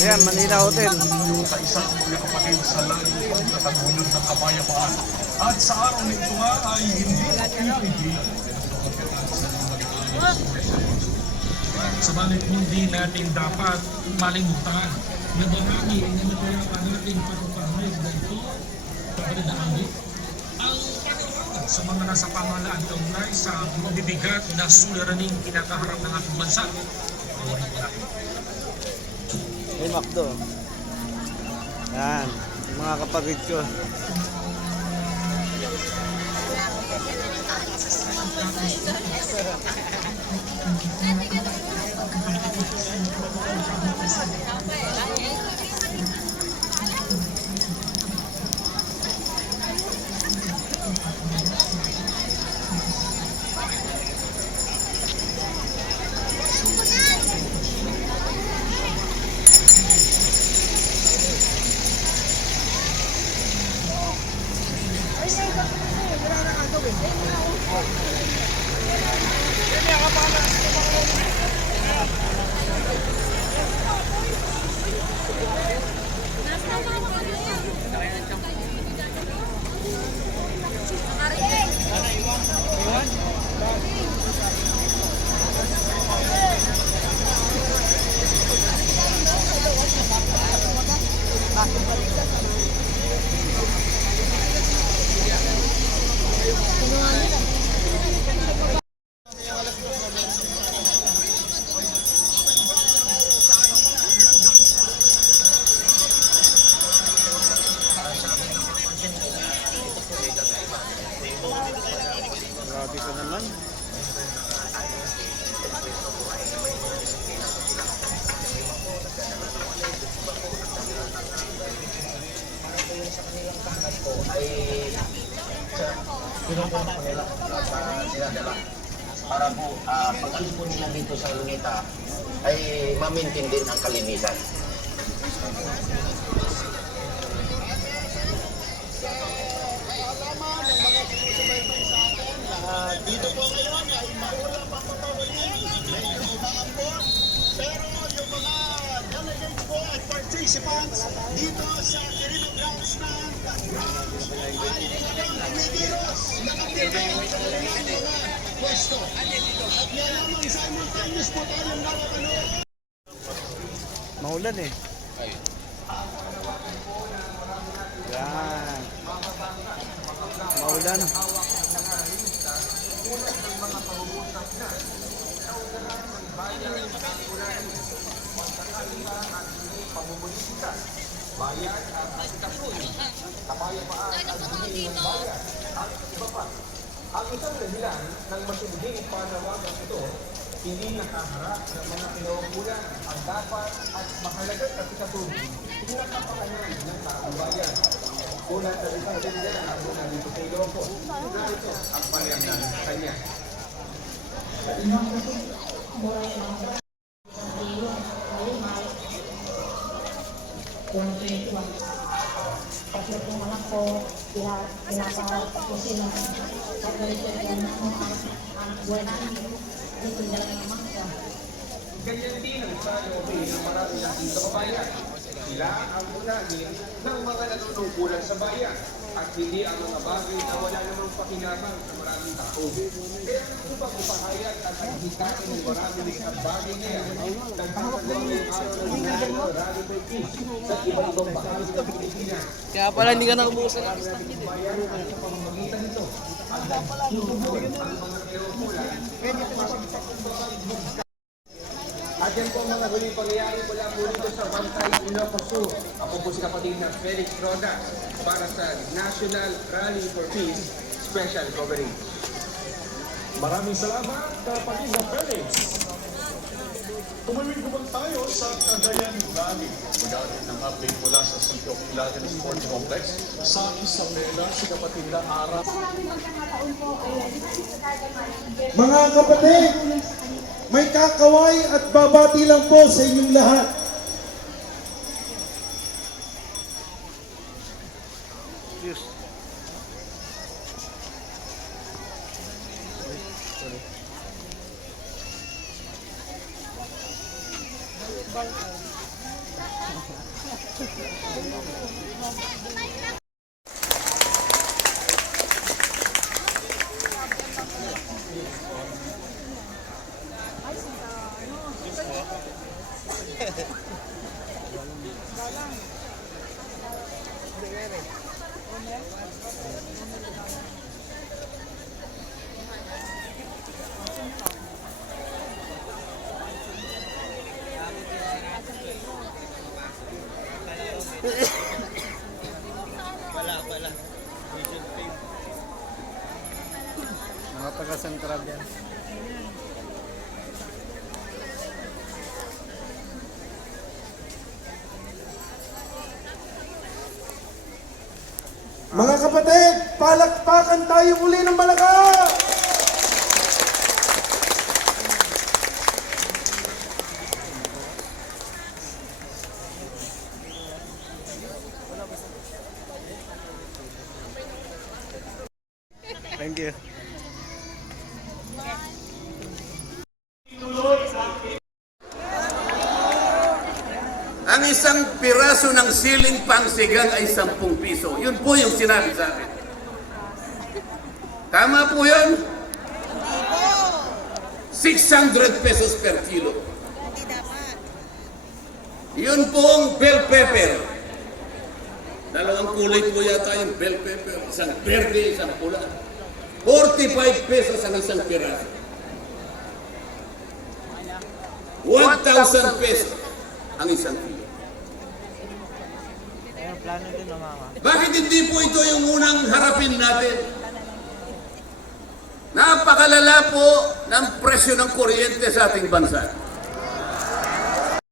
Ayan, Manila Hotel. Sa isang mga kapatid sa lalo pagkatagulog ng kapayapaan. At sa araw na ito nga ay hindi pinipigil. Subalit hindi natin dapat malimutan na marami na napayapa natin pagpapahay na ito kapalidaangin. Ang panawagan sa mga nasa pamahalaan kaunay sa mabibigat na suliraning kinakaharap ng ating bansa. May McDo. Yan, mga kapatid ko. Grabe ka naman. Para po pag-alis po nila dito sa Luneta ay ma-maintain din ang kalinisan. Dito po ngayon ay maulang papapawalin, may kailangan po. Pero yung mga delegates po at participants dito sa Quirino Grounds na ay tumigiros, nakatira ang kanilang mga pwesto. At yan lamang simultaneous po tayong nakapanood. Maulan eh. Yan. Maulan. Ang isang dahilan ng matinding panawagan ito, hindi nakaharap ng mga pinaukulan ang dapat at mahalagang kasikatuloy na kapakanan ng taong bayan. Ulat ng isang dahilan ang muna dito sa Ilocos. Narito ang paliwanag ng kanya. Kasi kung anak ko, pinapahal ko sila. Kapag ang buhay namin, dito nila ng mga. Ganyan din ang salubin ng marami nating kababayan. Sila ang unahin ng mga nanunukulan sa bayan at hindi ang mga bagay na wala namang pakinabang sa maraming tao. Kaya ang upang ipahayag at paghikain ng maraming isang bagay na yan, nagkakagawa ng araw ng National Rally for Peace sa iba't-ibang bahagi ng Pilipinas. Kaya pala hindi ka nakabukasan ng Bayan at ang pamamagitan nito at nagtutuloy ang mga pinaukulan. At yan po mga huling pangyayari mula po dito sa Bantay, Ilocos Sur. Ako po si kapatid na Felix Rodas para sa National Rally for Peace Special Coverage. Maraming salamat, kapatid na Felix. Tumawid naman tayo sa Cagayan Valley. Magkakaroon ng update mula sa Santiago Ilagan Sports Complex sa Isabela, si kapatid na Ara. Sa maraming magkakataon po ay Mga kapatid, may kakaway at babati lang po sa inyong lahat. Yes. Mga taga-sentral yan. Mga kapatid, palakpakan tayo muli ng malakas! Thank you. Ang isang piraso ng siling pangsigang ay 10 piso. Yun po yung sinabi sa akin. Tama po yun? 600 pesos per kilo. Yun pong bell pepper. Dalawang kulay po yata yung bell pepper. Isang verde, isang pula. 45 pesos ang isang piraso. 1,000 pesos ang isang kilo. Bakit hindi po ito yung unang harapin natin? Napakalala po ng presyo ng kuryente sa ating bansa.